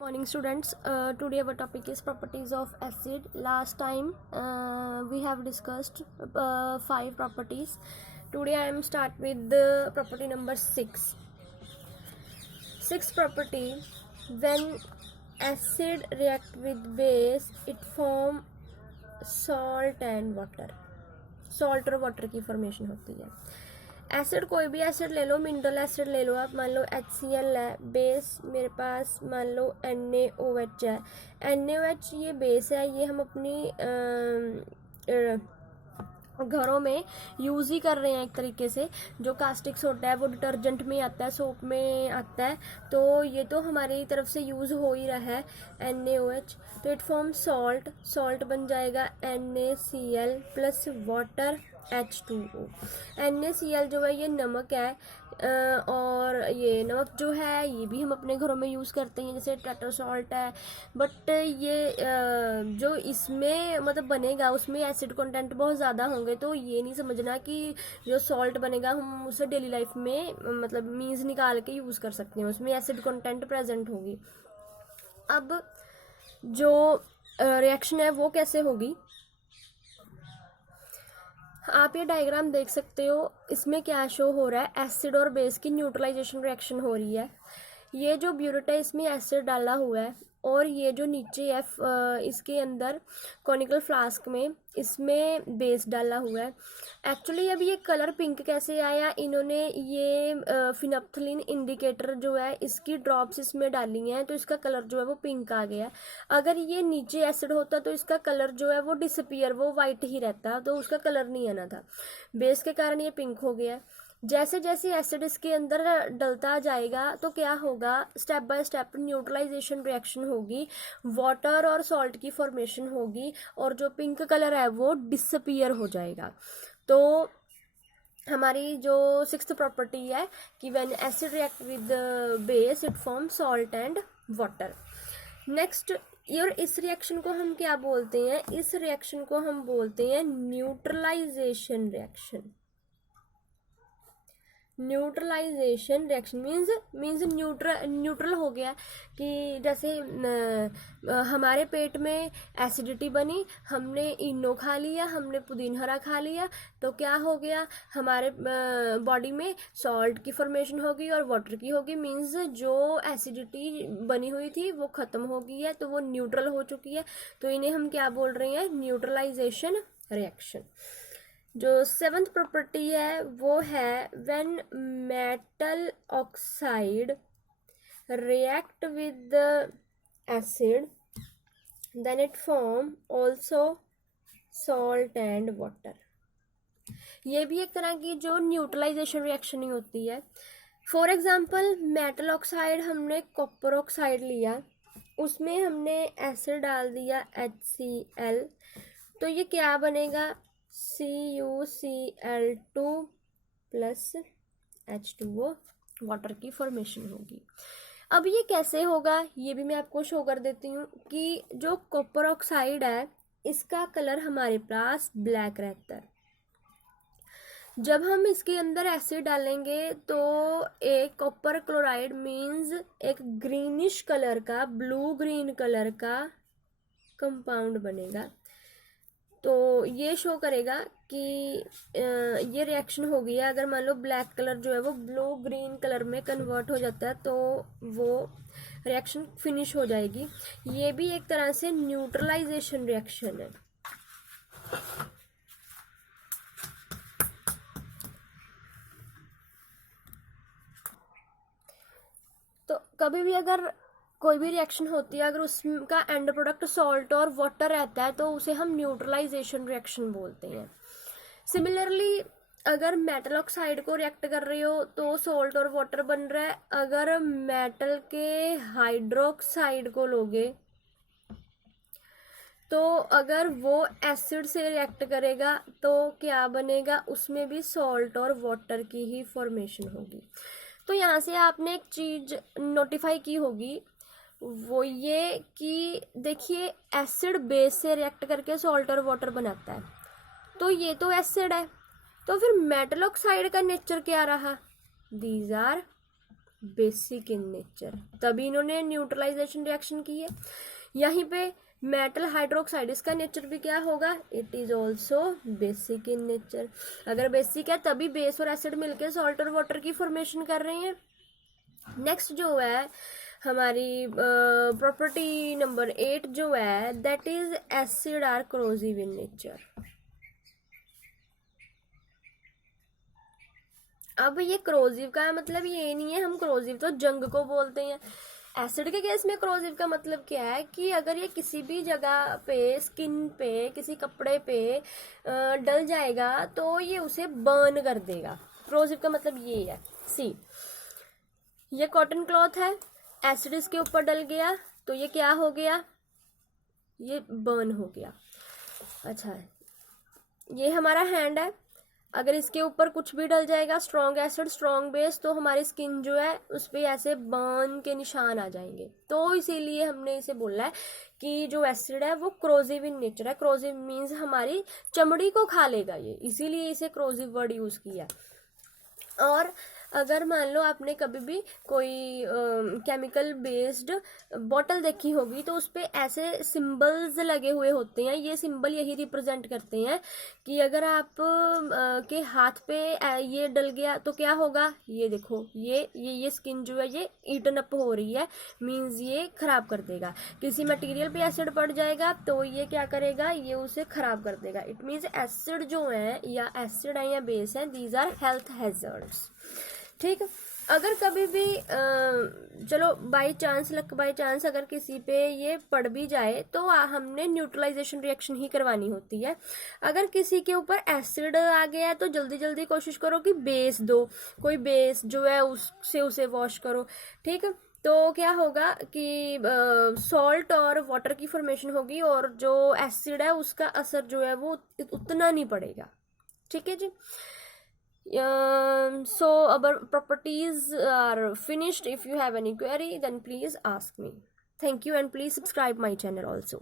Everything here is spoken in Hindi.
Morning students. Today our topic is properties of acid. Last time we have discussed 5 properties. Today I am start with the property number 6. Sixth property, when acid react with base it form salt and water. Salt और वाटर की फॉर्मेशन होती है. एसिड कोई भी एसिड ले लो, मिनरल एसिड ले लो आप, मान लो HCl है, बेस मेरे पास मान लो NaOH है. NaOH ये बेस है, ये हम अपनी घरों में यूज़ ही कर रहे हैं एक तरीके से. जो कास्टिक सोडा है वो डिटर्जेंट में आता है, सोप में आता है, तो ये तो हमारी तरफ से यूज़ हो ही रहा है NaOH. तो इट फॉर्म सॉल्ट. सॉल्ट बन जाएगा NaCl plus water H2O. NaCl जो है ये नमक है, और ये नमक जो है ये भी हम अपने घरों में यूज़ करते हैं, जैसे टाटा सॉल्ट है. बट ये जो इसमें मतलब बनेगा उसमें एसिड कंटेंट बहुत ज़्यादा होंगे, तो ये नहीं समझना कि जो सॉल्ट बनेगा हम उसे डेली लाइफ में मतलब मीन्स निकाल के यूज़ कर सकते हैं, उसमें एसिड कंटेंट प्रेजेंट होगी. अब जो रिएक्शन है वो कैसे होगी, आप ये डायग्राम देख सकते हो. इसमें क्या शो हो रहा है, एसिड और बेस की न्यूट्रलाइजेशन रिएक्शन हो रही है. ये जो ब्यूरेट है इसमें एसिड डाला हुआ है, और ये जो नीचे है इसके अंदर कॉनिकल फ्लास्क में इसमें बेस डाला हुआ है. एक्चुअली अब ये कलर पिंक कैसे आया, इन्होंने ये फिनप्थलीन इंडिकेटर जो है इसकी ड्रॉप्स इसमें डाली हैं, तो इसका कलर जो है वो पिंक आ गया. अगर ये नीचे एसिड होता तो इसका कलर जो है वो डिसअपियर, वो वाइट ही रहता, तो उसका कलर नहीं आना था. बेस के कारण ये पिंक हो गया. जैसे जैसे एसिड इसके अंदर डलता जाएगा तो क्या होगा, step by step neutralisation reaction होगी, वाटर और सॉल्ट की फॉर्मेशन होगी, और जो पिंक कलर है वो डिसअपियर हो जाएगा. तो हमारी जो सिक्स्थ प्रॉपर्टी है कि when acid react with base it form salt and water. Next, और इस रिएक्शन को हम क्या बोलते हैं, इस रिएक्शन को हम बोलते हैं neutralisation reaction. Neutralisation reaction means neutral हो गया, कि जैसे हमारे पेट में एसिडिटी बनी, हमने इनो खा लिया, हमने पुदीन हरा खा लिया, तो क्या हो गया, हमारे बॉडी में सॉल्ट की फॉर्मेशन होगी और वाटर की होगी. मीन्स जो एसिडिटी बनी हुई थी वो ख़त्म हो गई है, तो वो न्यूट्रल हो चुकी है. तो इन्हें हम क्या बोल रहे हैं, न्यूट्रलाइजेशन रिएक्शन. जो सेवंथ प्रॉपर्टी है वो है when metal oxide react with acid then it form also salt and water. ये भी एक तरह की जो न्यूट्रलाइजेशन रिएक्शन ही होती है. फॉर एग्जाम्पल, मेटल ऑक्साइड हमने कॉपर ऑक्साइड लिया, उसमें हमने एसिड डाल दिया HCl, तो ये क्या बनेगा, CuCl2 प्लस H2O, वाटर की फॉर्मेशन होगी. अब ये कैसे होगा ये भी मैं आपको शो कर देती हूँ, कि जो कॉपर ऑक्साइड है इसका कलर हमारे पास ब्लैक रहता है. जब हम इसके अंदर एसिड डालेंगे तो एक कॉपर क्लोराइड मीन्स एक ग्रीनिश कलर का, ब्लू ग्रीन कलर का कंपाउंड बनेगा. तो ये शो करेगा कि ये रिएक्शन हो गई है. अगर मान लो ब्लैक कलर जो है वो ब्लू ग्रीन कलर में कन्वर्ट हो जाता है तो वो रिएक्शन फिनिश हो जाएगी. ये भी एक तरह से न्यूट्रलाइजेशन रिएक्शन है. तो कभी भी अगर कोई भी रिएक्शन होती है, अगर उसका एंड प्रोडक्ट सॉल्ट और वाटर रहता है तो उसे हम न्यूट्रलाइजेशन रिएक्शन बोलते हैं. सिमिलरली अगर मेटल ऑक्साइड को रिएक्ट कर रहे हो तो सॉल्ट और वाटर बन रहा है. अगर मेटल के हाइड्रोक्साइड को लोगे तो अगर वो एसिड से रिएक्ट करेगा तो क्या बनेगा, उसमें भी सॉल्ट और वाटर की ही फॉर्मेशन होगी. तो यहाँ से आपने एक चीज़ नोटिफाई की होगी, वो ये कि देखिए एसिड बेस से रिएक्ट करके सॉल्ट और वाटर बनाता है, तो ये तो एसिड है, तो फिर मेटल ऑक्साइड का नेचर क्या रहा, these are basic in nature, तभी इन्होंने न्यूट्रलाइजेशन रिएक्शन की है। यहीं पे मेटल हाइड्रोक्साइड, इसका नेचर भी क्या होगा, it is also basic in nature. अगर बेसिक है तभी बेस और एसिड मिलकर सॉल्ट और वाटर की फॉर्मेशन कर रहे हैं। नेक्स्ट जो है हमारी प्रॉपर्टी नंबर 8 जो है, that is acid are corrosive in nature. अब ये क्रोजिव का मतलब ये नहीं है, हम क्रोजिव तो जंग को बोलते हैं। एसिड के केस में क्रोजिव का मतलब क्या है कि अगर ये किसी भी जगह पे, स्किन पे, किसी कपड़े पे डल जाएगा तो ये उसे बर्न कर देगा। क्रोजिव का मतलब ये है। सी, ये कॉटन क्लॉथ है, एसिड इसके ऊपर डल गया तो ये क्या हो गया, ये बर्न हो गया। अच्छा, ये हमारा हैंड है, अगर इसके ऊपर कुछ भी डल जाएगा, स्ट्रॉन्ग एसिड, स्ट्रॉन्ग बेस, तो हमारी स्किन जो है उस पर ऐसे बर्न के निशान आ जाएंगे। तो इसीलिए हमने इसे बोला है कि जो एसिड है वो क्रोजिव इन नेचर है। क्रोजिव मीन्स हमारी चमड़ी को खा लेगा ये, इसीलिए इसे क्रोजिव वर्ड यूज किया। और अगर मान लो आपने कभी भी कोई केमिकल बेस्ड बॉटल देखी होगी तो उस पर ऐसे सिंबल्स लगे हुए होते हैं। ये सिंबल यही रिप्रेजेंट करते हैं कि अगर आप के हाथ पे ये डल गया तो क्या होगा, ये देखो, ये स्किन जो है ये ईटन अप हो रही है, मीन्स ये खराब कर देगा। किसी मटेरियल पे एसिड पड़ जाएगा तो ये क्या करेगा, ये उसे खराब कर देगा। इट मीन्स एसिड जो है या एसिड है या बेस है, दीज आर हेल्थ हैजर्ड्स। ठीक, अगर कभी भी चलो by chance, luck by chance अगर किसी पे ये पड़ भी जाए तो हमने न्यूट्रलाइजेशन रिएक्शन ही करवानी होती है। अगर किसी के ऊपर एसिड आ गया तो जल्दी जल्दी कोशिश करो कि बेस दो, कोई बेस जो है उससे उसे वॉश करो। ठीक, तो क्या होगा कि सॉल्ट और वाटर की फॉर्मेशन होगी और जो एसिड है उसका असर जो है वो उतना नहीं पड़ेगा। ठीक है जी। So our properties are finished. If you have any query then please ask me. Thank you and please subscribe my channel also.